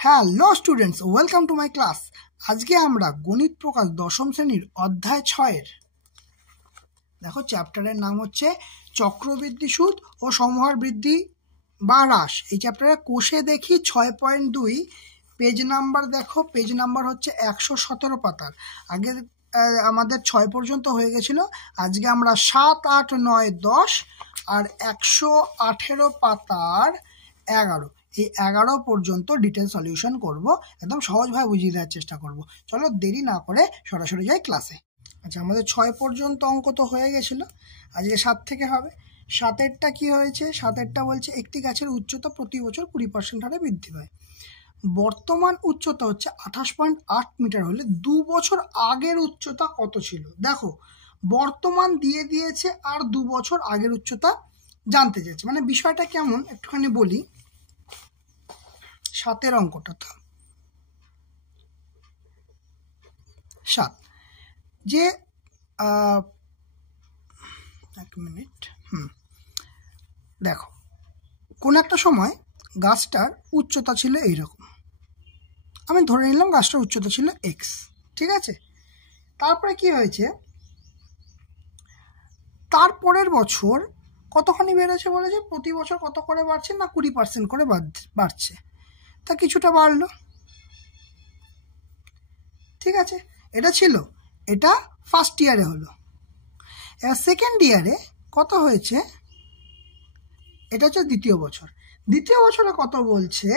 Hello students, welcome to my class. আজকে আমরা গণিত প্রকাশ দশম শ্রেণীর অধ্যায় 6-এর দেখো চ্যাপ্টারের নাম হচ্ছে চক্রবৃদ্ধি সুদ ও সমহার বৃদ্ধি বা হ্রাস। এই চ্যাপ্টারে কোষে দেখি 6.2 পেজ নাম্বার দেখো, পেজ নাম্বার হচ্ছে 117 পাতার। আগে আমাদের 6 পর্যন্ত হয়ে গেছিল, আজকে আমরা 7, 8, 9, 10 আর 118 পাতার 11 এই 11 পর্যন্ত ডিটেল সলিউশন করব। একদম সহজভাবে বুঝিয়ে দেওয়ার চেষ্টা করব। চলো দেরি না করে সরাসরি যাই ক্লাসে। আচ্ছা, আমাদের 6 পর্যন্ত অঙ্ক তো হয়ে গেছিল, আজকে 7 থেকে হবে। 7-এরটা কি হয়েছে? 7-এরটা বলছে একটি গাছের উচ্চতা প্রতি বছর 20% হারে বৃদ্ধি পায়। বর্তমান উচ্চতা হচ্ছে 28.8 মিটার হলে 2 বছর আগের উচ্চতা কত ছিল? দেখো, বর্তমান দিয়ে দিয়েছে আর 2 বছর আগের উচ্চতা জানতে চাইছে। মানে বিষয়টা কেমন একটুখানি বলি। 7-এর অঙ্কটা তো 7 যে এক মিনিট, দেখো কোন একটা সময় গাছটার উচ্চতা ছিল এইরকম, আমি ধরে নিলাম গাছটার উচ্চতা ছিল x, ঠিক আছে। তারপরে কি হয়েছে, তারপরের বছর কতখানি বেড়েছে বলেছে, প্রতি বছর কত করে বাড়ছে না 20% করে বাড়ছে। তা কিছুটা বাড়লো, ঠিক আছে। এটা ছিল, এটা ফার্স্ট ইয়ারে হলো। এবার সেকেন্ড ইয়ারে কত হয়েছে, এটা হচ্ছে দ্বিতীয় বছর। দ্বিতীয় বছরে কত বলছে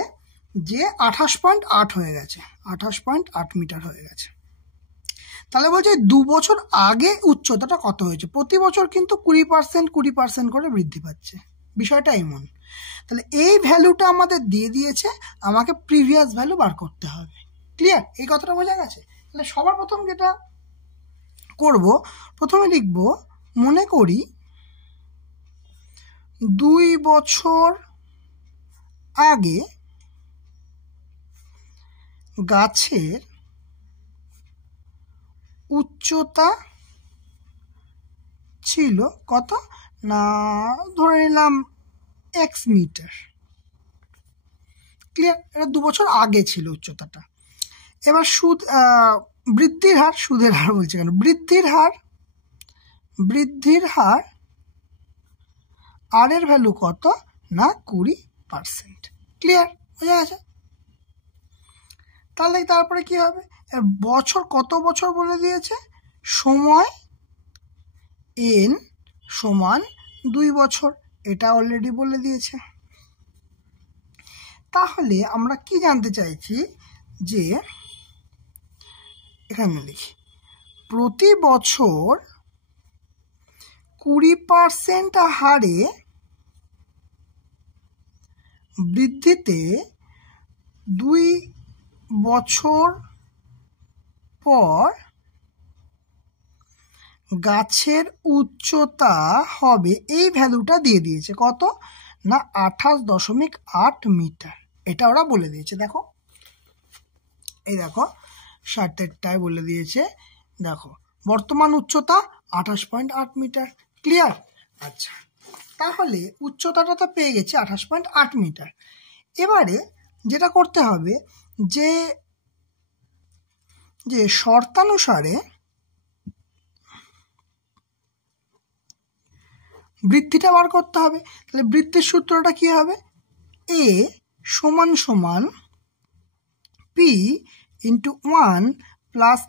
যে 28.8 হয়ে গেছে, 28.8 মিটার হয়ে গেছে। তাহলে বলছে 2 বছর আগে উচ্চতাটা কত হয়েছে। প্রতি বছর কিন্তু 20% করে বৃদ্ধি পাচ্ছে, বিষয়টা এমন। তাহলে এই ভ্যালুটা আমাদের দিয়ে দিয়েছে, আমাকে প্রিভিয়াস ভ্যালু বার করতে হবে। ক্লিয়ার? এই কথাটা বোঝা গেছে। তাহলে সবার প্রথম যেটা করব, প্রথমে লিখব, মনে করি 2 বছর আগে গাছের উচ্চতা ছিল কত না, ধরে নিলাম x মিটার। ক্লিয়ার? এটা 2 বছর আগে ছিল উচ্চতাটা। এবার বৃদ্ধির হার, সুদের হার বলছে কেন, বৃদ্ধির হার আর এর ভ্যালু কত না 20%। ক্লিয়ার? বোঝা গেছে? তাহলে তারপরে কি হবে, বছর কত বছর বলে দিয়েছে, সময় n সমান 2 বছর, এটা অলরেডি বলে দিয়েছে। তাহলে আমরা কি জানতে চাইছি, যে এখানে লিখি প্রতি বছর 20% হারে বৃদ্ধিতে 2 বছর পর গাছের উচ্চতা হবে, এই ভ্যালুটা দিয়ে দিয়েছে কত না 28.8 মিটার। এটা ওরা বলে দিয়েছে। দেখো, এই দেখো 7-এরটায় বলে দিয়েছে, দেখো বর্তমান উচ্চতা 28.8 মিটার। ক্লিয়ার? আচ্ছা, তাহলে উচ্চতাটা তো পেয়ে গেছি 28.8 মিটার। এবারে যেটা করতে হবে, যে শর্তানুসারে বৃদ্ধিটা বার করতে হবে। তাহলে বৃদ্ধির সূত্রটা কি হবে, a সমান সমান p into 1 plus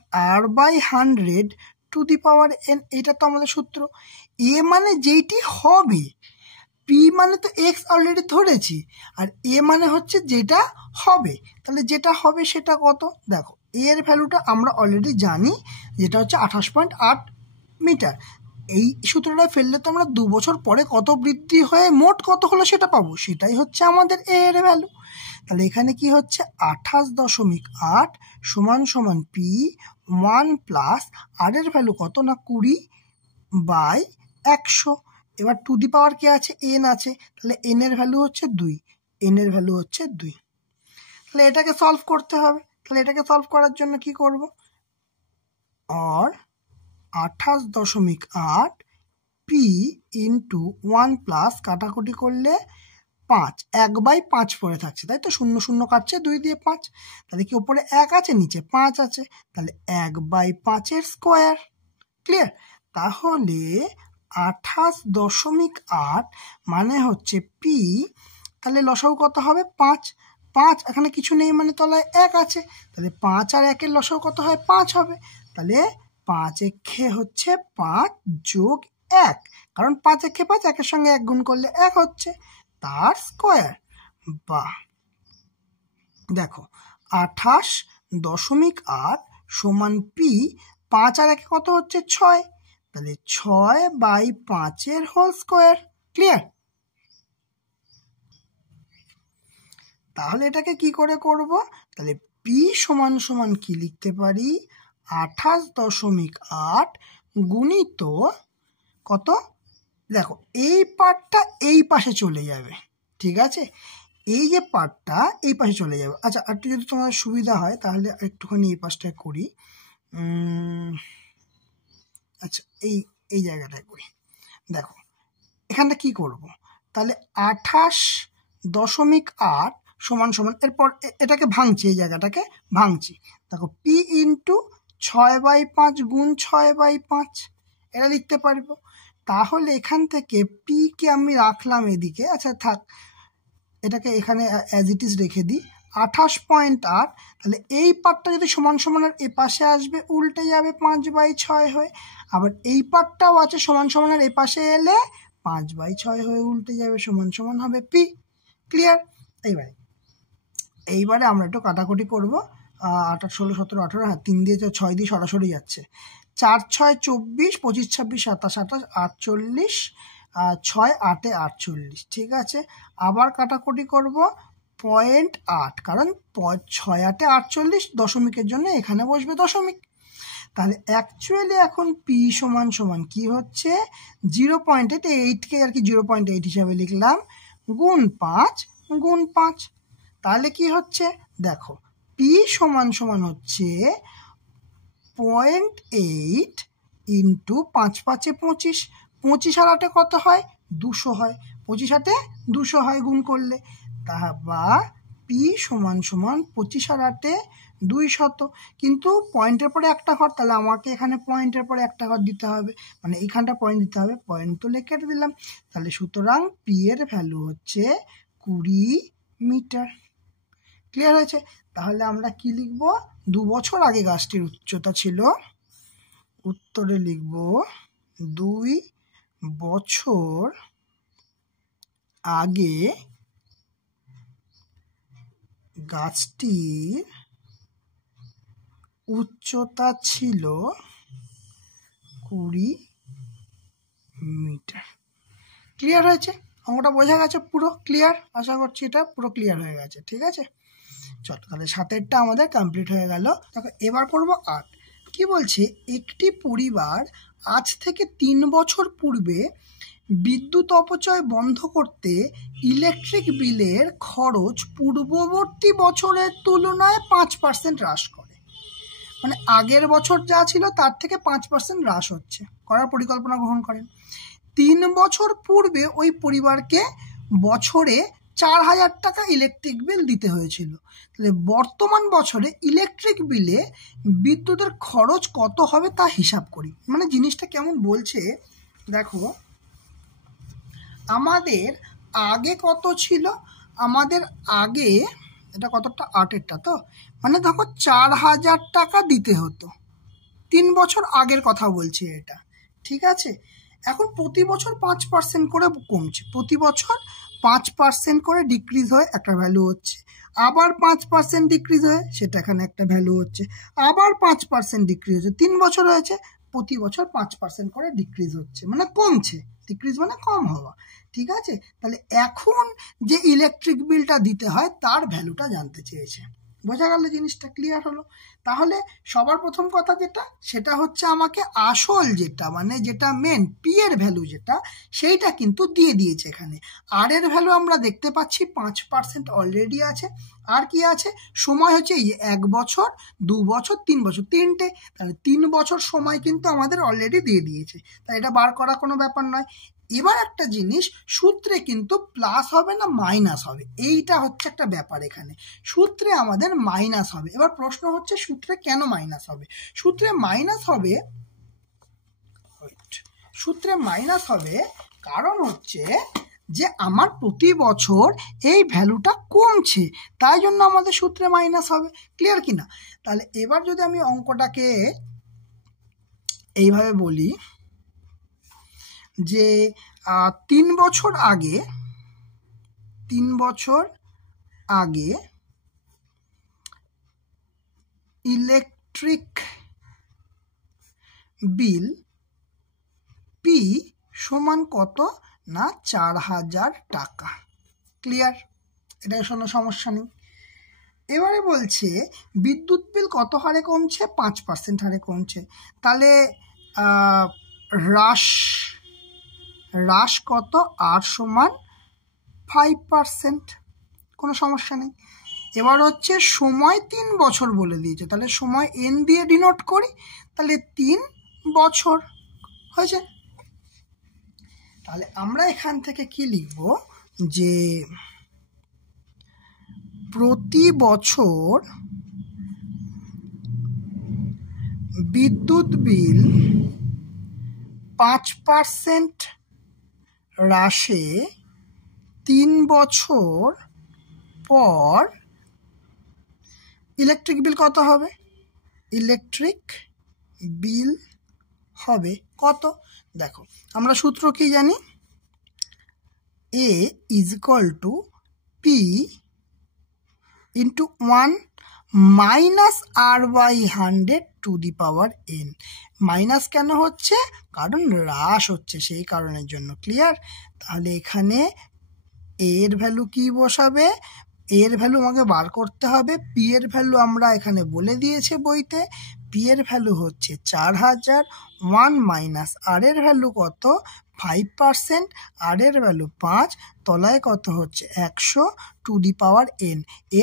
r/100 two the power n। এটা তো আমাদের সূত্র। a মানে যেইটি হবে, p মানে তো x অলরেডি ধরেছি, আর a মানে হচ্ছে যেটা হবে। তাহলে যেটা হবে সেটা কত, দেখো a এর ভ্যালুটা আমরা অলরেডি জানি, যেটা হচ্ছে 28.8 মিটার। এই সূত্রটা ফেললে তো আমরা 2 বছর পরে কত বৃদ্ধি হয়ে মোট কত হলো সেটা পাবো, সেটাই হচ্ছে আমাদের a এর ভ্যালু। তাহলে এখানে কি হচ্ছে 28.8 সমান সমান p 1 প্লাস আর এর ভ্যালু কত না 20/100। এবার টু দি পাওয়ার কে আছে, n আছে, তাহলে n এর ভ্যালু হচ্ছে 2, n এর ভ্যালু হচ্ছে 2। তাহলে এটাকে সলভ করতে হবে। তাহলে এটাকে সলভ করার জন্য কি করব, আর 28.8 p ইন্টু 1 প্লাস কাটাকুটি করলে 5, 1/5 পড়ে থাকছে, তাই তো? 0 0 কাটছে 2 দিয়ে 5, তাহলে কি ওপরে 1 আছে নিচে 5 আছে, তাহলে 1/5 এর স্কোয়ার। ক্লিয়ার? তাহলে 28.8 মানে হচ্ছে পি, তাহলে লসাগু কত হবে? 5। 5 এখানে কিছু নেই মানে তলায় 1 আছে, তাহলে 5 আর 1 এর লসাগু কত হয়? 5 হবে। তাহলে 5 একে হচ্ছে 5 যোগ 1, কারণ 5 একে 5, 1-এর সঙ্গে 1 গুণ করলে 1 হচ্ছে, তার স্কোয়ার। বাহ, দেখো 28.8 সমান পি, 5 আর 1 কত হচ্ছে? 6, তাহলে 6/5 এর হোল স্কোয়ার। ক্লিয়ার? তাহলে এটাকে কি করে করব? তাহলে পি সমান সমান কি লিখতে পারি? 28.8 গুণিত কত? দেখো এই পার্টটা এই পাশে চলে যাবে, ঠিক আছে? এই যে পার্টটা এই পাশে চলে যাবে। আচ্ছা, একটু যদি তোমার সুবিধা হয় তাহলে একটুখানি এই পাশটায় করি। আচ্ছা, এই জায়গাটায় করি। দেখো এখানটা কি করব? তাহলে 28.8 সমান সমান, এরপর এটাকে ভাঙছি, এই জায়গাটাকে ভাঙছি। দেখো পি ইন্টু 6/5 গুণ 6/5, এটা লিখতে পারবো। তাহলে এখান থেকে পি কে আমি রাখলাম এদিকে, আচ্ছা থাক, এটাকে এখানে অ্যাজ ইট ইজ রেখে দিই। 28.8, তাহলে এই পার্টটা যদি সমান সমানের এ পাশে আসবে, উল্টে যাবে 5/6 হয়ে। আবার এই পার্টটাও আছে সমান সমানের এ পাশে এলে 5/6 হয়ে উল্টে যাবে, সমান সমান হবে পি। ক্লিয়ার? এইবারে আমরা একটু কাটাকুটি করবো। 28, 16, 17, 18, হ্যাঁ 3 দিয়ে 6 দিয়ে সরাসরি যাচ্ছে। 4, 6, 24, 25, 26, 27, 28, 48, 6, 8, 48, ঠিক আছে। আবার কাটাকুটি করব 0.8, কারণ 6, 8, 48 দশমিকের জন্য এখানে বসবে দশমিক। তাহলে অ্যাকচুয়ালি এখন পি সমান সমান কি হচ্ছে? 0.8কে আর কি 0.8 হিসাবে লিখলাম, গুণ 5 গুণ 5। তাহলে কি হচ্ছে? দেখো পি সমান সমান হচ্ছে 0.8 ইন্টু 5 5 25, 25 আর 8 কত হয়? 200 হয়, 25 8 200 হয় গুণ করলে। তা বা পি সমান সমান 25 আর 8 200, কিন্তু পয়েন্টের পরে একটা ঘর, তাহলে আমাকে এখানে পয়েন্টের পরে একটা ঘর দিতে হবে, মানে এইখানটা পয়েন্ট দিতে হবে, পয়েন্ট তো কেটে দিলাম। তাহলে সুতরাং পি এর ভ্যালু হচ্ছে 20 মিটার। ক্লিয়ার হয়েছে? তাহলে আমরা কি লিখব? 2 বছর আগে গাছটির উচ্চতা ছিল, উত্তরে লিখব 2 বছর আগে গাছটির উচ্চতা ছিল 20 মিটার। ক্লিয়ার হয়েছে? অঙ্কটা বোঝা গেছে? পুরো ক্লিয়ার? আশা করছি এটা পুরো ক্লিয়ার হয়ে গেছে, ঠিক আছে? চলো তাহলে 7এরটা আমাদের কমপ্লিট হয়ে গেল। দেখো এবার করব 8। কি বলছে? একটি পরিবার আজ থেকে 3 বছর পূর্বে বিদ্যুৎ অপচয় বন্ধ করতে ইলেকট্রিক বিলের খরচ পূর্ববর্তী বছরের তুলনায় 5% হ্রাস করে। মানে আগের বছর যা ছিল তার থেকে 5% হ্রাস হচ্ছে, করার পরিকল্পনা গ্রহণ করেন। 3 বছর পূর্বে ওই পরিবারকে বছরে 4,000 টাকা ইলেকট্রিক বিল দিতে হয়েছিল। তাহলে বর্তমান বছরে ইলেকট্রিক বিলে বিদ্যুতের খরচ কত হবে তা হিসাব করি। মানে জিনিসটা কেমন বলছে দেখো, আমাদের আগে কত ছিল? আমাদের আগে এটা কতটা? 8এরটা তো, মানে দেখো 4,000 টাকা দিতে হতো। 3 বছর আগের কথা বলছি এটা, ঠিক আছে? এখন প্রতি বছর 5% করে কমছে, প্রতি বছর 5% করে ডিক্রিজ হয়ে একটা ভ্যালু হচ্ছে, আবার 5% ডিক্রিজ হয়ে সেটা এখানে একটা ভ্যালু হচ্ছে, আবার 5% ডিক্রিজ হচ্ছে। 3 বছর হয়েছে, প্রতি বছর 5% করে ডিক্রিজ হচ্ছে, মানে কমছে। ডিক্রিজ মানে কম হওয়া, ঠিক আছে? তাহলে এখন যে ইলেকট্রিক বিলটা দিতে হয় তার ভ্যালুটা জানতে চেয়েছে। বোঝা গেল? জিনিসটা ক্লিয়ার হলো? তাহলে সবার প্রথম কথা যেটা, সেটা হচ্ছে আমাকে আসল যেটা, মানে যেটা মেন পি এর ভ্যালু যেটা, সেইটা কিন্তু দিয়ে দিয়েছে এখানে। আর এর ভ্যালু আমরা দেখতে পাচ্ছি 5% অলরেডি আছে। আর কি আছে? সময় হচ্ছে 1 বছর, 2 বছর, 3 বছর, 3টে। তাহলে 3 বছর সময় কিন্তু আমাদের অলরেডি দিয়ে দিয়েছে, তাই এটা বার করা কোনো ব্যাপার নয়। এবার একটা জিনিস, সূত্রে কিন্তু প্লাস হবে না মাইনাস হবে, এইটা হচ্ছে একটা ব্যাপার। এখানে সূত্রে আমাদের মাইনাস হবে। এবার প্রশ্ন হচ্ছে সূত্রে কেন মাইনাস হবে? সূত্রে মাইনাস হবে কারণ হচ্ছে যে আমার প্রতি বছর এই ভ্যালুটা কমছে, তাই জন্য আমাদের সূত্রে মাইনাস হবে। ক্লিয়ার কিনা? তাহলে এবার যদি আমি অঙ্কটাকে এইভাবে বলি যে 3 বছর আগে ইলেকট্রিক বিল পি সমান কত না 4000 টাকা। ক্লিয়ার? এটা কোনো সমস্যা নেই। এবারে বলছে বিদ্যুৎ বিল কত হারে কমছে? 5% হারে কমছে। তাহলে হ্রাস কত? আর সমান 5%, কোনো সমস্যা নেই। এবার হচ্ছে সময় 3 বছর বলে দিয়েছে, তাহলে সময় n দিয়ে ডিনোট করি, তাহলে 3 বছর হয়েছে। তাহলে আমরা এখান থেকে কি লিখব যে প্রতি বছর বিদ্যুৎ বিল 5% হ্রাসে 3 বছর পর ইলেকট্রিক বিল কত হবে? ইলেকট্রিক বিল হবে কত? দেখো আমরা সূত্র কি জানি? A is equal to P into 1 minus R by 100 to the power n। Minus কেন হচ্ছে? কারণ হ্রাস হচ্ছে, সেই কারণের জন্য। ক্লিয়ার? তাহলে এখানে এর ভ্যালু কি বসাবে? এর ভ্যালু আমাকে বার করতে হবে। পি এর ভ্যালু আমরা এখানে বলে দিয়েছে বইতে, পি এর ভ্যালু হচ্ছে 4000। 1 মাইনাস আর এর ভ্যালু কত? 5%, আর এর ভ্যালু 5, তলায় কত হচ্ছে 100 to the power n।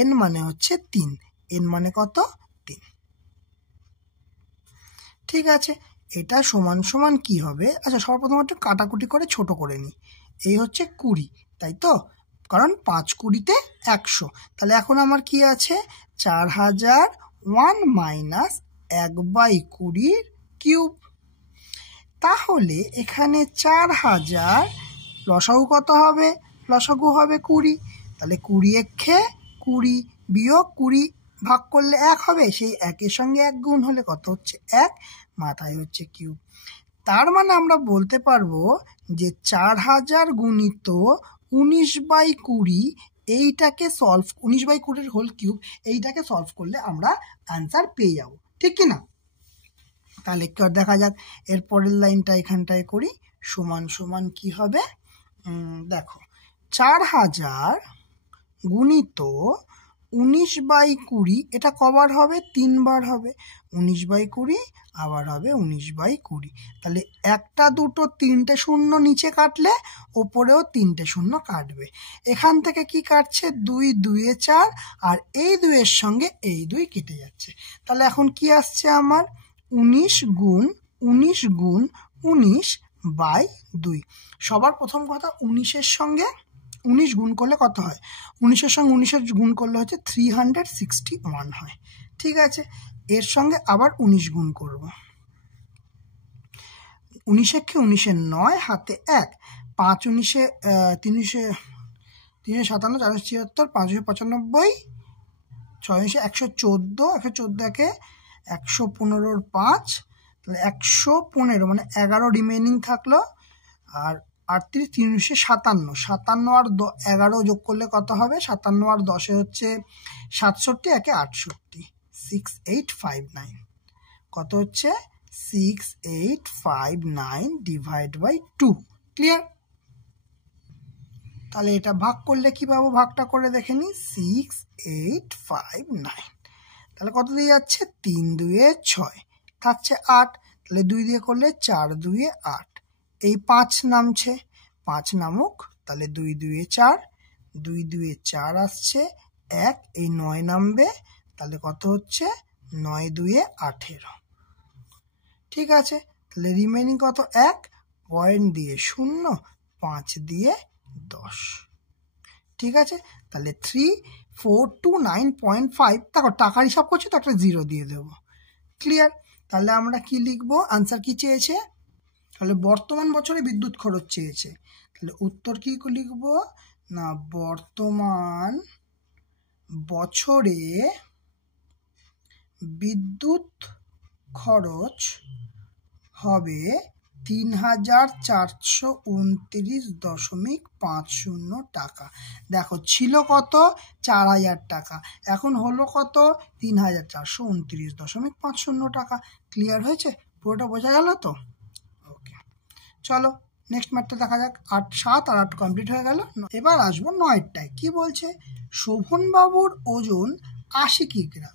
n মানে হচ্ছে 3, n মানে কত? 3। ঠিক আছে, এটা সমান সমান কি হবে? আচ্ছা সর্বপ্রথম একটু কাটাকুটি করে ছোট করে নিই। এই হচ্ছে 20, তাই তো? কারণ 5 20-তে 100। তাহলে এখন আমার কি আছে? 4000 1 মাইনাস 1/20 কিউব। তাহলে এখানে 4000 লসাগু কত হবে? লসাগু হবে 20। তাহলে 20 একে 20 বিয়োগ 20 ভাগ করলে 1 হবে, সেই 1-এর সঙ্গে 1 গুণ হলে কত হচ্ছে? 1, মাথায় হচ্ছে কিউব। তার মানে আমরা বলতে পারবো যে 4000 গুণিত 19/20, এইটাকে সলভ 19/20 হোল কিউব, এইটাকে সলভ করলে আমরা অ্যান্সার পেয়ে যাব। ঠিক কি না? তাহলে দেখা যাক এর পরের লাইনটা এখানটায় করি। সমান সমান কি হবে? দেখো 4000 গুণিত 19/20, এটা কবার হবে? 3 বার হবে। 19/20 আবার হবে 19/20। তাহলে 1 2 3টে শূন্য নিচে কাটলে ওপরেও 3টে শূন্য কাটবে। এখান থেকে কি কাটছে? 2 2 এ 4, আর এই 2 এর সঙ্গে এই 2 কেটে যাচ্ছে। তাহলে এখন কি আসছে আমার? 19 গুণ 19/2। সবার প্রথম কথা 19-এর সঙ্গে 19 গুণ করলে কত হয়? 19-এর সঙ্গে 19-এর গুণ করলে হচ্ছে 361 হয়। ঠিক আছে, এর সঙ্গে আবার 19 গুণ করব। 19-একে 19-এর 9, হাতে 1, 5 19-এ 357, 476, 595, 6 114, 114-একে 115-র 5, তাহলে 115, মানে 11 রিমেনিং থাকলো। আর 38 357, 57 আর 11 যোগ করলে কত হবে? 57 আর 10-এ হচ্ছে 67, 1-এ 68, 6859। কত হচ্ছে? 6859 ডিভাইড বাই 2। ক্লিয়ার? তাহলে এটা ভাগ করলে কি পাবো? ভাগটা করে দেখে নি। 6859, তাহলে কত দিয়ে যাচ্ছে? 3 2 এ 6, থাকছে 8, তাহলে 2 দিয়ে করলে 4 2 এ 8, এই 5 নামছে, 5 নামুক, তাহলে 2 2 এ 4, 2 2 এ 4 আসছে 1, এই 9 নামবে, তাহলে কত হচ্ছে? 9 2 এ 18। ঠিক আছে, তাহলে রিমেনিং কত? 1, পয়েন্ট দিয়ে 0, 5 দিয়ে 10, ঠিক আছে। তাহলে 3429.5, দেখো টাকার হিসাব করছি তো একটা 0 দিয়ে দেবো, ক্লিয়ার। তাহলে আমরা কি লিখবো, আনসার কি চেয়েছে, তাহলে বর্তমান বছরে বিদ্যুৎ খরচ চেয়েছে, তাহলে উত্তর কি লিখবো না, বর্তমান বছরে বিদ্যুৎ খরচ হবে 3429.50 টাকা। দেখো ছিল কত 4000 টাকা, এখন হলো কত 3429.50 টাকা। ক্লিয়ার হয়েছে, পুরোটা বোঝা গেল তো? ওকে, চলো নেক্সট ম্যাথটা দেখা যাক। 8, 7 আর 8 কমপ্লিট হয়ে গেল। এবার আসবো 9টায়। কি বলছে, শোভনবাবুর ওজন 80 কিগ্রা।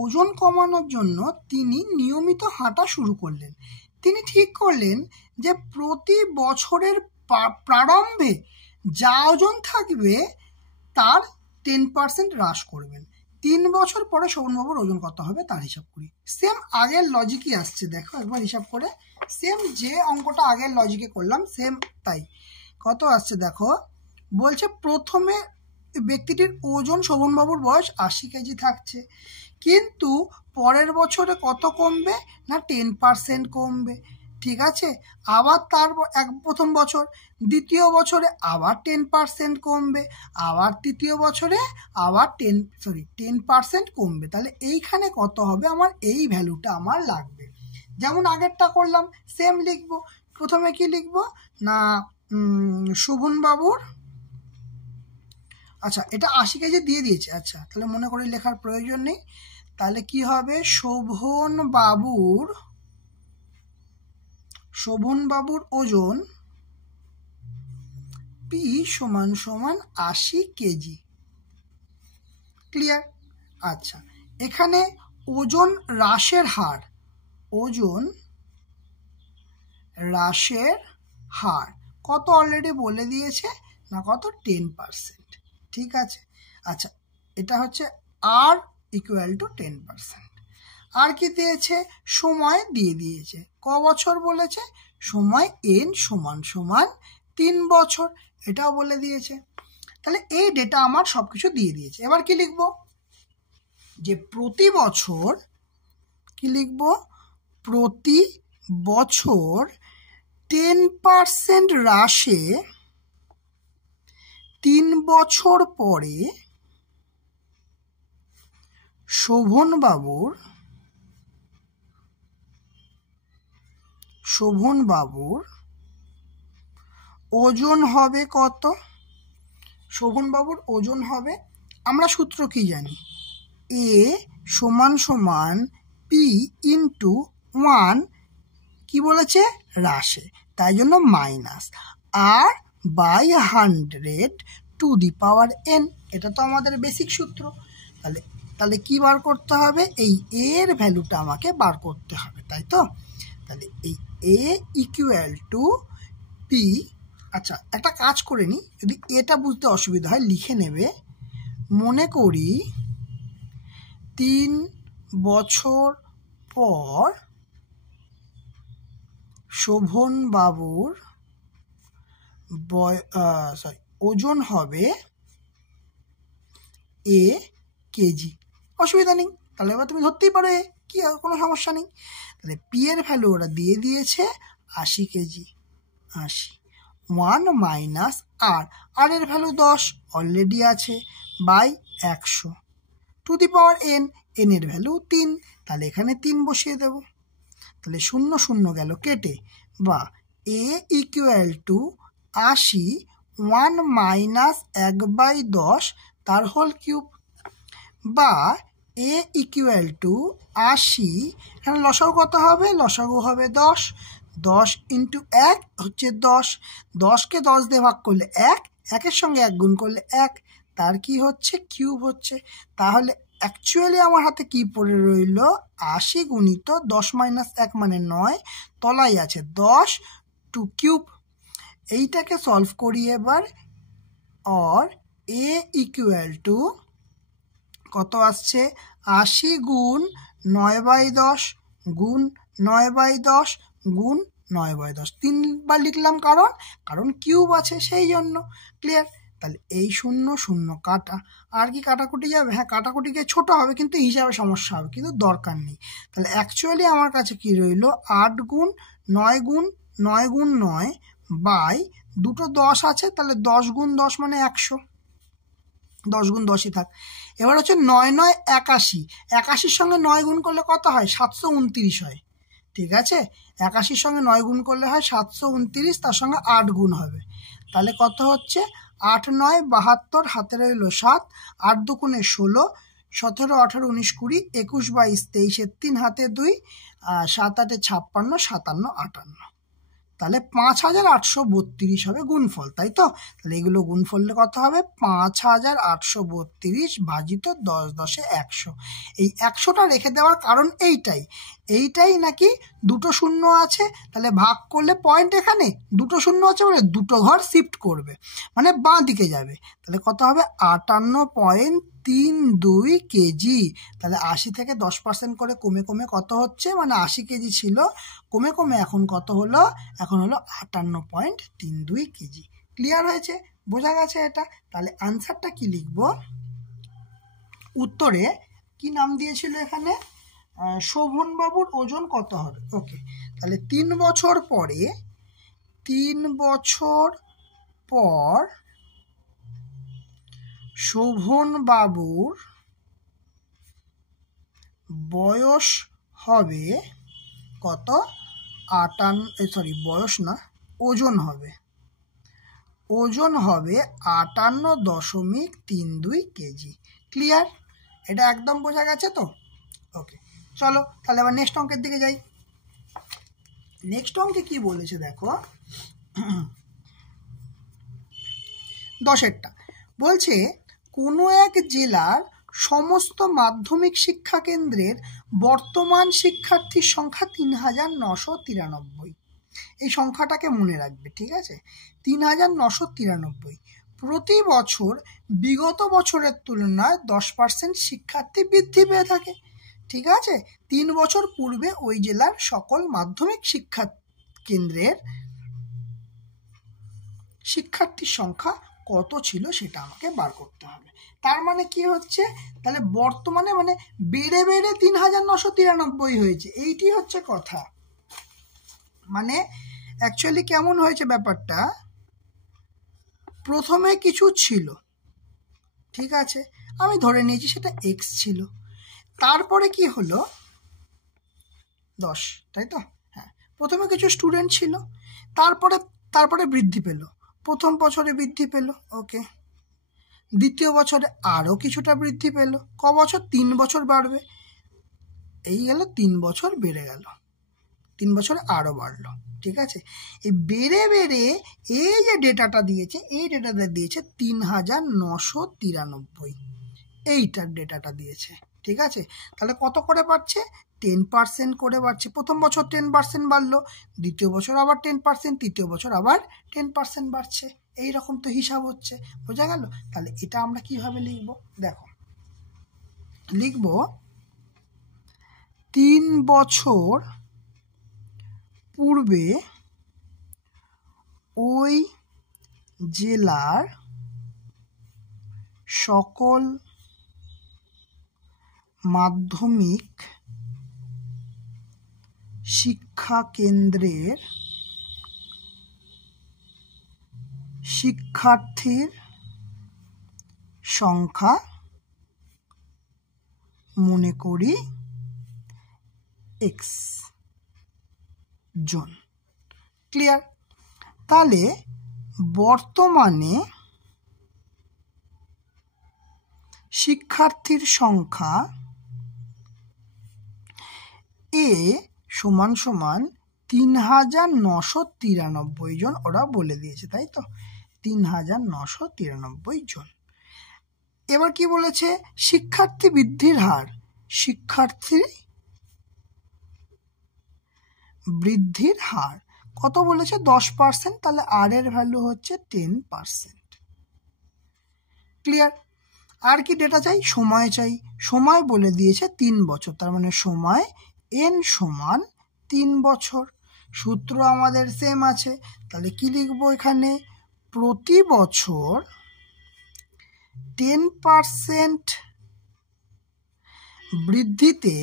ওজন কমানোর জন্য তিনি নিয়মিত হাঁটা শুরু করলেন। তিনি ঠিক করলেন যে প্রতি বছরের প্রারম্ভে যা ওজন থাকবে তার 10% হ্রাস করবেন। 3 বছর পরে শোভনবাবুর ওজন কত হবে তার হিসাব করি। সেম আগের লজিকই আসছে, দেখো একবার হিসাব করে, সেম যে অঙ্কটা আগের লজিকে করলাম সেম তাই। কত আসছে দেখো, বলছে প্রথমে ব্যক্তিটির ওজন, শোভনবাবুর বয়স 80 কেজি থাকছে, কিন্তু পরের বছরে কত কমবে না 10% কমবে, ঠিক আছে। আবার তার প্রথম বছর, দ্বিতীয় বছরে আবার 10% কমবে, আবার তৃতীয় বছরে আবার 10% কমবে। তাহলে এইখানে কত হবে, আমার এই ভ্যালুটা আমার লাগবে। যেমন আগেরটা করলাম সেম লিখবো। প্রথমে কি লিখবো না, শোভনবাবুর, আচ্ছা এটা 80 কেজি দিয়ে দিয়েছে, আচ্ছা তাহলে মনে করে লেখার প্রয়োজন নেই। তাহলে কি হবে, শোভনবাবুর ওজন পি সমান 80 কেজি, ক্লিয়ার। আচ্ছা এখানে ওজন হ্রাসের হার, ওজন হ্রাসের হার কত অলরেডি বলে দিয়েছে না, কত 10%, ঠিক আছে। আচ্ছা এটা হচ্ছে আর ইকুয়াল টু 10%। আর কি দিয়েছে, সময় দিয়ে দিয়েছে, ক বছর বলেছে, সময় n সমান 3 বছর, এটাও বলে দিয়েছে। তাহলে এই ডেটা আমার সবকিছু দিয়ে দিয়েছে। এবার কি লিখবো, যে প্রতি বছর, কি লিখবো, প্রতি বছর 10% হ্রাসে 3 বছর পরে শোভনবাবুর ওজন হবে কত, শোভনবাবুর ওজন হবে, আমরা সূত্র কি জানি, এ সমান পি ইন্টু 1, কি বলেছে হ্রাসে, তাই জন্য minus r by 100 to the power n, এটা তো আমাদের বেসিক সূত্র। তাহলে কি বার করতে হবে, এই এর ভ্যালুটা আমাকে বার করতে হবে, তাই তো। তাহলে এই এ ইকুয়াল টু পি, আচ্ছা একটা কাজ করে নি, যদি এটা বুঝতে অসুবিধা হয় লিখে নেবে, মনে করি 3 বছর পর শোভনবাবুর ওজন হবে এ কেজি, অসুবিধা নেই। তাহলে এবার তুমি ধরতেই পারো এ কি, কোনো সমস্যা নেই। তাহলে পি এর ভ্যালু ওরা দিয়ে দিয়েছে 80 কেজি, 80, 1 মাইনাস আর এর ভ্যালু 10 অলরেডি আছে, by 100 to the power n, n এর ভ্যালু 3, তাহলে এখানে 3 বসিয়ে দেব। তাহলে 0 0 গেল কেটে, বা এ ইকুয়াল টু 80 1 মাইনাস 1/10 তার হোল কিউব, বা এ ইকুয়াল টু 80, এখানে লসাগু কত হবে, লসাগু হবে 10, 10 ইন্টু 1 হচ্ছে 10, 10কে 10 দিয়ে ভাগ করলে 1, 1-এর সঙ্গে 1 গুণ করলে 1, তার কি হচ্ছে কিউব হচ্ছে। তাহলে অ্যাকচুয়ালি আমার হাতে কি পড়ে রইল, 80 গুণিত 10 মাইনাস 1 মানে 9, তলায় আছে 10 টু কিউব। এইটাকে সলভ করি এবার, অর এ ইকুয়াল টু কত আসছে, 80 গুণ 9/10 গুণ 9/10 গুণ 9/10 3বার লিখলাম, কারণ কিউব আছে সেই জন্য। ক্লিয়ার? তাহলে এই 0 0 কাটা, আর কি কাটাকুটি যাবে? হ্যাঁ, কাটাকুটি গিয়ে ছোট হবে, কিন্তু হিসাবে সমস্যা হবে, কিন্তু দরকার নেই। তাহলে অ্যাকচুয়ালি আমার কাছে কি রইল? 8 গুণ 9 গুণ 9 গুণ 9 বাই দুটো 10 আছে, তাহলে 10 গুণ 10 মানে 100, 10 গুণ 10ই থাক। এবার হচ্ছে 9 9 81, 81-র সঙ্গে 9 গুণ করলে কত হয়? 729 হয়। ঠিক আছে, 81-র সঙ্গে 9 গুণ করলে হয় 729, তার সঙ্গে 8 গুণ হবে, তাহলে কত হচ্ছে? 8 9 72, হাতে রইল 7, 8 দুগুণে 16, 17 18 19 20 21 22 23, 3 হাতে 2, 7 8 56, 57 58, তাহলে 5832 হবে গুণফল, তাই তো? তাহলে এগুলো গুণফলে কত হবে? 5832 ভাজিত 10 10 100। এই 100টা রেখে দেওয়ার কারণ এইটাই নাকি দুটো শূন্য আছে, তাহলে ভাগ করলে পয়েন্ট, এখানে দুটো শূন্য আছে বলে দুটো ঘর শিফট করবে, মানে বাঁ দিকে যাবে। তাহলে কত হবে? 58.32 কেজি। তাহলে 80 থেকে 10% করে কমে কমে কত হচ্ছে? মানে 80 কেজি ছিল, কমে কমে এখন কত হলো? এখন হলো 58.32 কেজি। ক্লিয়ার হয়েছে? বোঝা গেছে এটা? তাহলে আনসারটা কি লিখবো? উত্তরে কি নাম দিয়েছিল এখানে? শোভনবাবুর ওজন কত হবে? ওকে, তাহলে 3 বছর পর শোভনবাবুর বয়স হবে কত? 58, বয়স না, ওজন হবে 58.32 কেজি। ক্লিয়ার? এটা একদম বোঝা গেছে তো? ওকে, চলো তাহলে আবার নেক্সট অঙ্কের দিকে যাই। নেক্সট অঙ্কে কি বলেছে দেখো, 10এরটা বলছে, কোনো এক জেলার সমস্ত মাধ্যমিক শিক্ষা কেন্দ্রের বর্তমান শিক্ষার্থীর সংখ্যা 3993। এই সংখ্যাটাকে মনে রাখবে, ঠিক আছে? 3993। প্রতি বছর বিগত বছরের তুলনায় 10% শিক্ষার্থী বৃদ্ধি পেয়ে থাকে। ঠিক আছে, 3 বছর পূর্বে ওই জেলার সকল মাধ্যমিক শিক্ষা কেন্দ্রের শিক্ষার্থীর সংখ্যা কত ছিল সেটা আমাকে বার করতে হবে। তার মানে কি হচ্ছে? তাহলে বর্তমানে মানে বেড়ে বেড়ে 3993 হয়েছে, এইটি হচ্ছে কথা। মানে অ্যাকচুয়ালি কেমন হয়েছে ব্যাপারটা? প্রথমে কিছু ছিল, ঠিক আছে, আমি ধরে নিয়েছি সেটা x ছিল, তারপরে কি হলো? 10, তাই তো? হ্যাঁ, প্রথমে কিছু স্টুডেন্ট ছিল, তারপরে বৃদ্ধি পেল, প্রথম বছরে বৃদ্ধি পেল, ওকে, দ্বিতীয় বছরে আরও কিছুটা বৃদ্ধি পেল, ক বছর? 3 বছর বাড়বে, এই গেল 3 বছর বেড়ে গেল, 3 বছরে আরও বাড়লো। ঠিক আছে, এই বেড়ে বেড়ে এই যে ডেটাটা দিয়েছে, এই ডেটাটা দিয়েছে 3993, এইটার ডেটাটা দিয়েছে। ঠিক আছে, তাহলে কত করে বাড়ছে? 10% করে বাড়ছে। প্রথম বছর 10% বাড়লো, দ্বিতীয় বছর আবার 10%, তৃতীয় বছর আবার 10% বাড়ছে। এইরকম তো হিসাব হচ্ছে, বোঝা গেল? তাহলে এটা আমরা কিভাবে লিখব? দেখো, লিখব 3 বছর পূর্বে ওই জেলার সকল মাধ্যমিক শিক্ষা কেন্দ্রের শিক্ষার্থীর সংখ্যা মনে করি x জন। ক্লিয়ার? তাহলে বর্তমানে শিক্ষার্থীর সংখ্যা এ সমান সমান 3993 জন, ওরা বলে দিয়েছে, তাই তো? 3993 জন। এবার কি বলেছে? শিক্ষার্থী বৃদ্ধির হার, শিক্ষার্থী বৃদ্ধির হার কত বলেছে? 10%, তাহলে আর এর ভ্যালু হচ্ছে 10%। ক্লিয়ার? আর কি ডেটা চাই? সময় চাই। সময় বলে দিয়েছে 3 বছর, তার মানে সময় n সমান 3 বছর। সূত্র আমাদের সেম আছে, তাহলে কি লিখবো এখানে, প্রতি বছর 10% বৃদ্ধিতে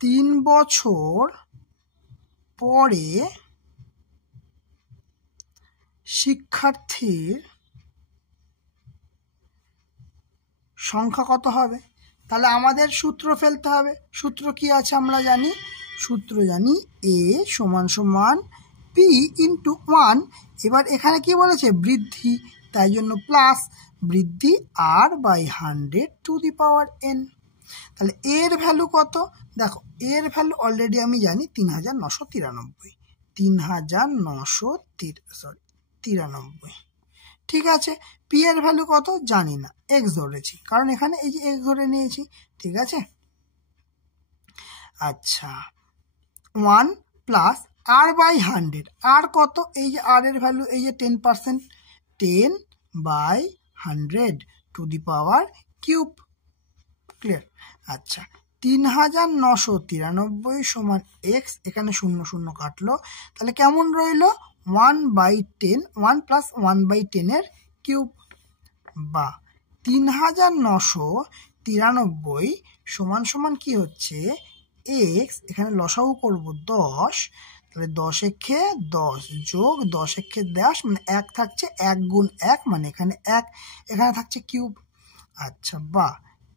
3 বছর পরে শিক্ষার্থীর সংখ্যা কত হবে। তাহলে আমাদের সূত্র ফেলতে হবে। সূত্র কি আছে আমরা জানি, সূত্র জানি a সমান সমান p ইন্টু 1। এবার এখানে কি বলেছে, বৃদ্ধি, তাই জন্য প্লাস বৃদ্ধি r by 100 to the power n। তাহলে এর ভ্যালু কত, দেখো এর ভ্যালু অলরেডি আমি জানি 3993, 3993। ঠিক আছে, পি এর ভ্যালু কত জানি না, এক্স ধরেছি, কারণ এখানে এই যে এক্স ধরে নিয়েছি। ঠিক আছে, আচ্ছা 1 প্লাস আর বাই 100, আর কত, এই যে আর এর ভ্যালু এই যে 10%, 10 by 100 to the power cube. Clear. আচ্ছা 3993 সমান এক্স, এখানে 0 0 কাটলো, তাহলে কেমন রইল, 1/10, 1 প্লাস 1/10 এর কিউব, বা 3993 সমান সমান কি হচ্ছে এক্স, এখানে লসাগু করব 10, তাহলে 10 একে 10 যোগ 10 একে 10 মানে 1 থাকছে, 1 গুণ 1 মানে এখানে 1, এখানে থাকছে কিউব। আচ্ছা, বা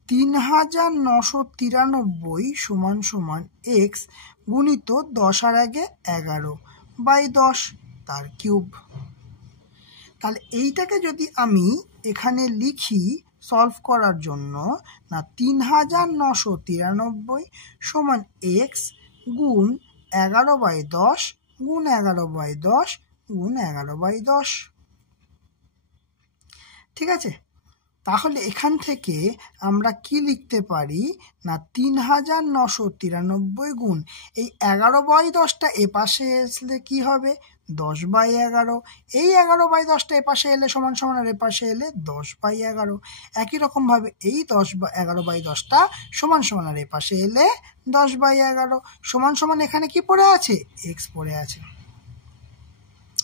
3993 সমান সমান এক্স গুণিত 10 আর আগে 11/10 তার কিউব। তাহলে এইটাকে যদি আমি এখানে লিখি সলভ করার জন্য, না 3993 সমান এক্স গুণ 11/10 গুণ 11/10 গুণ 11/10। ঠিক আছে, তাহলে এখান থেকে আমরা কি লিখতে পারি, না 3993 গুণ এই 11/10টা এপাশে আসলে কি হবে 10/11, এই 11/10টা এপাশে এলে সমান সমান আর এপাশে এলে 10/11। একই রকমভাবে এই 11/10টা সমান সমান আর এপাশে এলে 10/11 সমান সমান এখানে কি পড়ে আছে, এক্স পড়ে আছে।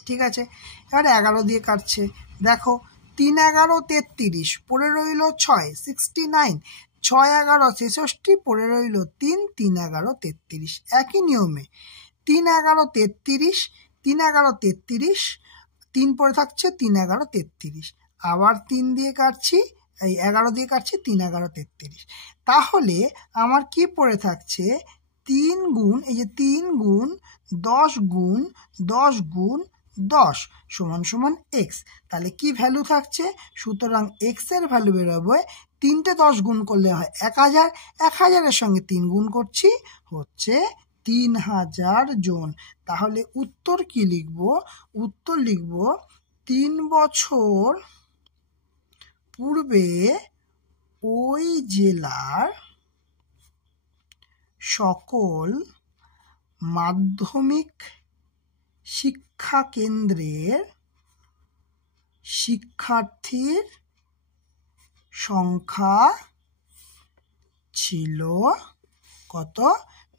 ঠিক আছে, এবারে 11 দিয়ে কাটছে, দেখো 3 11 33 পড়ে রইল 6 69, 6 11 66 পড়ে রইল 3 3 11 33। একই নিয়মে 3 11 33, 3 11 33, 3 পড়ে থাকছে 3 11 33, আবার 3 দিয়ে কাটছি, এই 11 দিয়ে কাটছি 3 11 33। তাহলে আমার কি পড়ে থাকছে, 3 গুণ এই যে 3 গুণ 10 গুণ 10 গুণ 10 সমান সমান এক্স। তাহলে কি ভ্যালু থাকছে, সুতরাং এক্স এর ভ্যালু বেরোবে, 3টে 10 গুণ করলে হয় 1000, 1000-এর সঙ্গে 3 গুণ করছি হচ্ছে 3000 জন। তাহলে উত্তর কি লিখব, উত্তর লিখব 3 বছর পূর্বে ওই জেলার সকল মাধ্যমিক শিক্ষা কেন্দ্রের শিক্ষার্থীর সংখ্যা ছিল কত,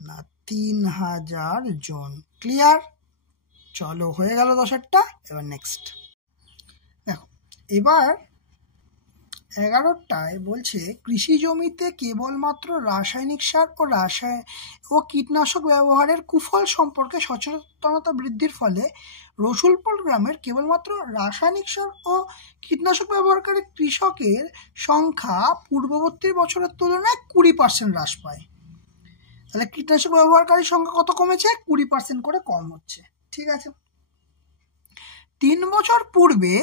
না 3000 জন। ক্লিয়ার? চলো, হয়ে গেল 10টা। এবার নেক্সট দেখো, এবার 11টায় বলছে কৃষি জমিতে কেবলমাত্র রাসায়নিক সার ও কীটনাশক ব্যবহারের কুফল সম্পর্কে সচেতনতা বৃদ্ধির ফলে রসুলপুর গ্রামের কেবলমাত্র রাসায়নিক সার ও কীটনাশক ব্যবহারকারী কৃষকের সংখ্যা পূর্ববর্তী বছরের তুলনায় 20% হ্রাস পায়। তাহলে কীটনাশক ব্যবহারকারীর সংখ্যা কত কমেছে, 20% করে কম হচ্ছে। ঠিক আছে, 3 বছর পূর্বে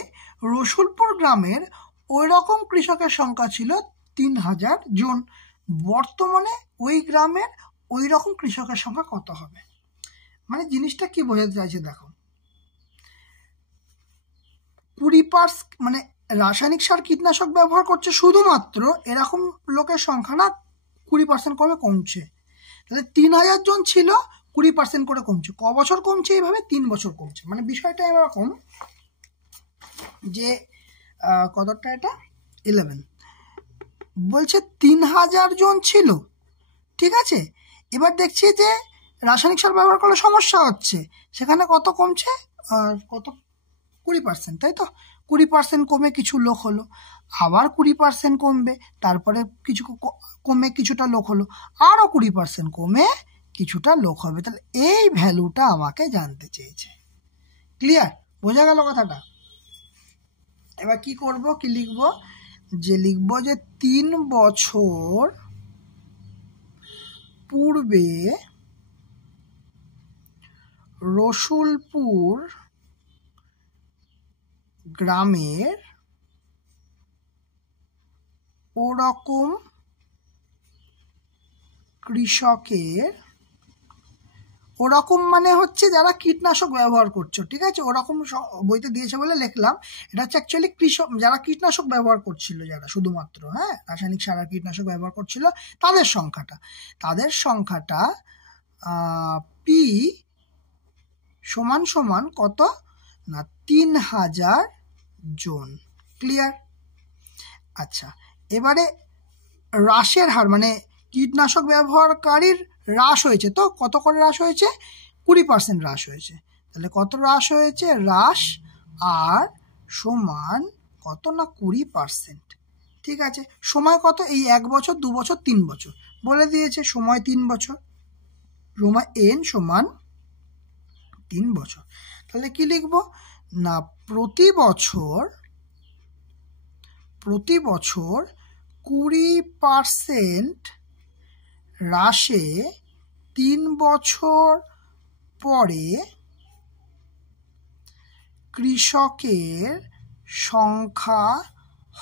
রসুলপুর গ্রামের ওই রকম কৃষকের সংখ্যা ছিল 3000 জন। বর্তমানে ওই গ্রামের ওই রকম কৃষকের সংখ্যা কত হবে, মানে জিনিসটা কি বোঝাতে চাইছে দেখো, 20% মানে রাসায়নিক সার কীটনাশক ব্যবহার করছে শুধুমাত্র এরকম লোকের সংখ্যা না 20% করে কমছে। তাহলে 3000 জন ছিল, 20% করে কমছে। ক বছর কমছে এইভাবে, 3 বছর কমছে। মানে বিষয়টা এরকম যে কতটা, এটা 11 বলছে 3000 জন ছিল। ঠিক আছে, এবার দেখছি যে রাসায়নিক সার ব্যবহার করলে সমস্যা হচ্ছে, সেখানে কত কমছে, কত 20%, তাই তো? 20% কমে কিছু লোক হলো, আবার 20% কমবে, তারপরে কিছু কমে কিছুটা লোক হলো, আরও 20% কমে কিছুটা লোক হবে। তাহলে এই ভ্যালুটা আমাকে জানতে চেয়েছে। ক্লিয়ার? বোঝা গেল কথাটা? এবার কি করব, কি লিখব, যে লিখব যে 3 বছর পূর্বে রসুলপুর গ্রামের ওরকম কৃষকের, ওরকম মানে হচ্ছে যারা কীটনাশক ব্যবহার করছো, ঠিক আছে? ওরকম বইতে দিয়েছে বলে লিখলাম। এটা হচ্ছে অ্যাকচুয়ালি কৃষক যারা কীটনাশক ব্যবহার করছিল, যারা শুধুমাত্র রাসায়নিক সার আর কীটনাশক ব্যবহার করছিল, তাদের সংখ্যাটা পি সমান সমান কত না 3000 জন। ক্লিয়ার? আচ্ছা, এবারে হ্রাসের হার মানে কীটনাশক ব্যবহারকারীর হ্রাস হয়েছে, তো কত করে হ্রাস হয়েছে? 20% হ্রাস হয়েছে। তাহলে কত হ্রাস হয়েছে? হ্রাস আর সমান কত না 20%। ঠিক আছে, সময় কত? এই 1 বছর 2 বছর 3 বছর বলে দিয়েছে, সময় 3 বছর, সময় n সমান 3 বছর। তাহলে কি লিখব না প্রতি বছর 20% হ্রাসে 3 বছর পরে কৃষকের সংখ্যা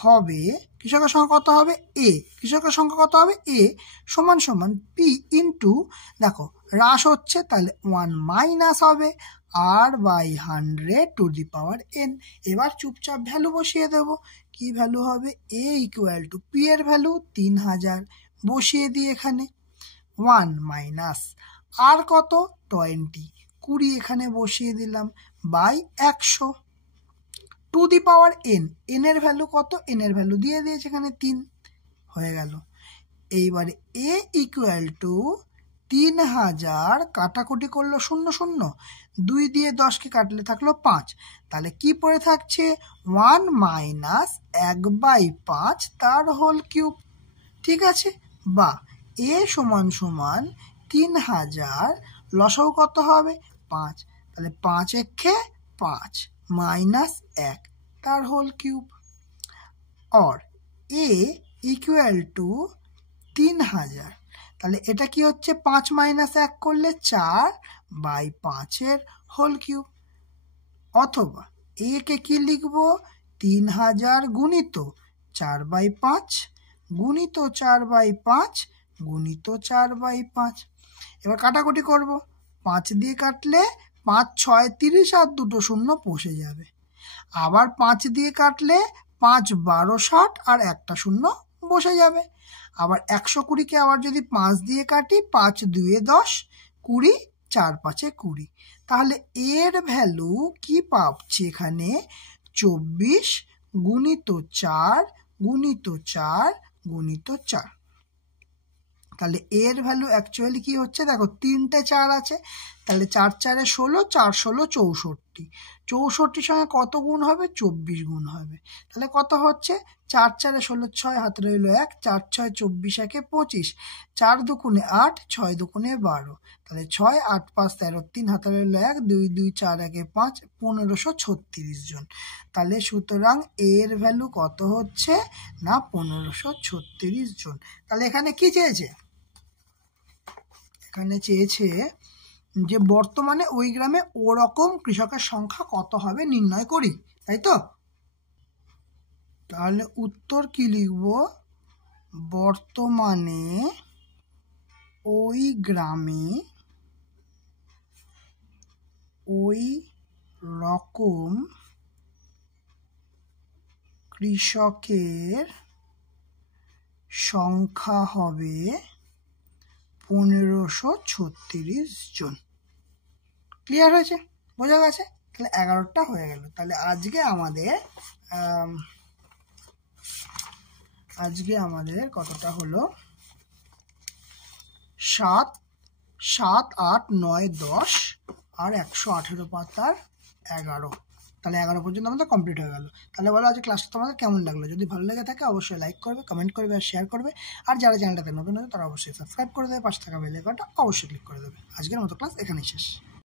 হবে, কৃষকের সংখ্যা কত হবে? এ। কৃষকের সংখ্যা কত হবে? এ সমান সমান পি ইন্টু, দেখো হ্রাস হচ্ছে তাহলে 1 মাইনাস হবে r/100⁴n। এবার চুপচাপ ভ্যালু বসিয়ে দেব। কি ভ্যালু হবে? a ইকুয়াল টু পি এর ভ্যালু 3000 বসিয়ে দিই এখানে, 1 মাইনাস আর কত 20 এখানে বসিয়ে দিলাম by 100 to the power n। n এর ভ্যালু কত? n এর ভ্যালু দিয়ে দিয়েছে এখানে 3 হয়ে গেল। এইবারে a ইকুয়াল টু 3000 কাটাকুটি করলো 0 0, 2 দিয়ে 10কে কাটলে থাকলো 5, তাহলে কি পড়ে থাকছে? 1 মাইনাস 1/5 তার হোল কিউব। ঠিক আছে, বা a সমান সমান 3000 লসাগু কত হবে? 5, তাহলে 5 একে 5 মাইনাস 1 তার হোল কিউব। और a ইকুয়াল টু 3000, তাহলে এটা কি হচ্ছে? 5 মাইনাস 1 করলে 4/5 এর হোল কিউব। অথবা a কে কি লিখবো? 3000 গুণিত 4/5 গুণিত 4/5 গুণিত 4/5। এবার কাটাকুটি করব, 5 দিয়ে কাটলে 5 6 30 আর 2 শূন্য বসে যাবে। আবার 5 দিয়ে কাটলে 5 12 60 আর 1 শূন্য বসে যাবে। আবার 120কে আবার যদি 5 দিয়ে কাটি, 5 2 10, 20, 4 5 20, তাহলে এর ভ্যালু কি পাচ্ছি এখানে? 24 গুণিত 4 গুণিত 4 গুণিত 4। তাহলে এর ভ্যালু অ্যাকচুয়ালি কি হচ্ছে? দেখো 3টে 4 আছে, তাহলে 4 4 16, 4 16 64, 64 সঙ্গে কত গুণ হবে? 24 গুণ হবে। তাহলে কত হচ্ছে? 4 4 16, 6 হাতে রইল 1, 4 6 24 একে 25, 4 দুগুণে 8, 6 দুগুণে 12, তাহলে 6 8 5 13, 3 হাতে রইল 1, 2 2 4 1 5, 1536 জন। তাহলে সুতরাং এর ভ্যালু কত হচ্ছে না 1536 জন। তাহলে এখানে কি চেয়েছে? এখানে চেয়েছে যে বর্তমানে ওই গ্রামে ওরকম কৃষকের সংখ্যা কত হবে নির্ণয় করি, তাই তো? তাহলে উত্তর কি লিখব? বর্তমানে ওই গ্রামে ওই রকম কৃষকের সংখ্যা হবে 1536 জন। ক্লিয়ার হয়েছে? বোঝা গেছে? তাহলে 11টা হয়ে গেল। তাহলে আজকে আমাদের কতটা হলো? 7, 8, 9, 10 আর 118 পাতার 11। তাহলে 11 পর্যন্ত আমাদের কমপ্লিট হয়ে গেল। তাহলে বলো আজ ক্লাসটা তোমাদের কেমন লাগলো? যদি ভালো লেগে থাকে অবশ্যই লাইক করবে, কমেন্ট করবে আর শেয়ার করবে। আর যারা চ্যানেলটাতে নতুন আছে তারা অবশ্যই সাবস্ক্রাইব করে দেবে, পাশে থাকা বেল আইকনটা অবশ্যই ক্লিক করে দেবে। আজকের মতো ক্লাস এখানেই শেষ।